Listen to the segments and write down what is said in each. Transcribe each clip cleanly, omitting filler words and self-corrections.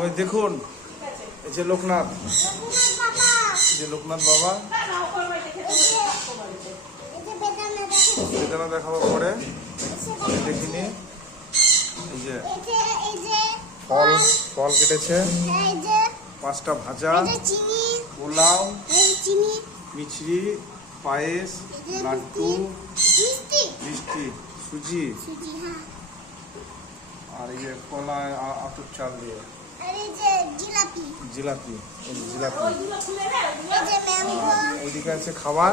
ওই দেখুন এই যে লোকনাথ, এই যে লোকনাথ বাবা বেদানা দেখাবার পরে দেখিনি এই যে ফল ফল কেটেছে, 5টা ভাজা, পোলাও, মিছরি, পায়েস, লাড্ডু, মিষ্টি, সুজি আর এই যে কলা আতপ চাল দিয়ে জিলাপি, জিলাপি এইদিকে আছে খাবার,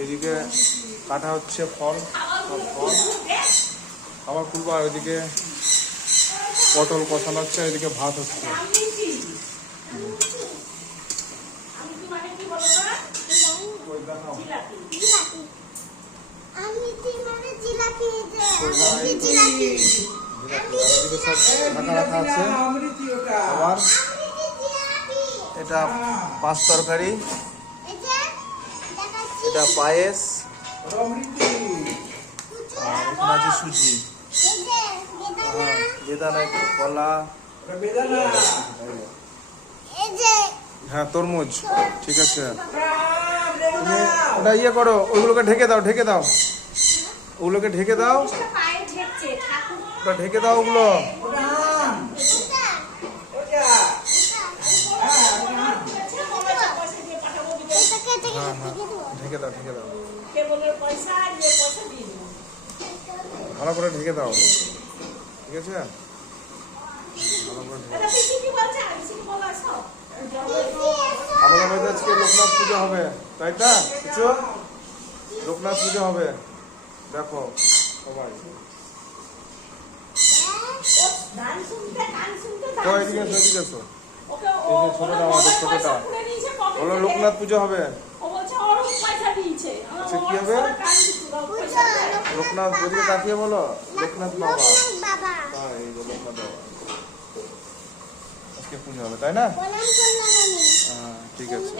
এইদিকে কাটা হচ্ছে ফল, ফল খাবার খুলবো, আর ওইদিকে পটল কষানো হচ্ছে, ওইদিকে ভাত হচ্ছে। রাখা আছে আবার, এটা 5 তরকারি, এটা পায়েস, আর এখানে আছে সুজি, বেদানা, কলা, হ্যাঁ তরমুজ, ঠিক আছে। তুমি ওটা ইয়ে করো, ওইগুলোকে ঢেকে দাও, ঢেকে দাও, ওগুলোকে ঢেকে দাও, ওটা ঢেকে দাও ওগুলো। হ্যাঁ হ্যাঁ ঢেকে দাও, ঢেকে দাও, ভালো করে ঢেকে দাও, ঠিক আছে। আমাদের বাড়িতে আজকে লোকনাথ পুজো হবে, তাই তো? কিছু লোকনাথ পুজো হবে, দেখো সবাই। এদিকে এসো, এদিকে এসো, এই যে ছোটটা, আমাদের ছোটটা বলো লোকনাথ পুজো হবে। আচ্ছা কি হবে? লোকনাথ, ওদিকে তাকিয়ে বলো লোকনাথ বাবা, হ্যাঁ এই যে লোকনাথ বাবা আজকে পুজো হবে, তাই না? হ্যাঁ ঠিক আছে।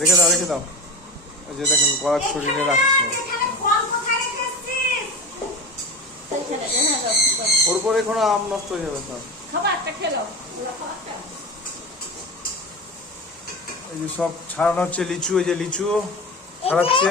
রেখে দাও, রেখে দাও, ওই যে দেখেন গলার শরীরে রাখছে, ওর পরে কোনো আম নষ্ট হয়ে যাবে সব। এই যে সব ছাড়ানো হচ্ছে, লিচু, এই যে লিচু ছাড়াচ্ছে।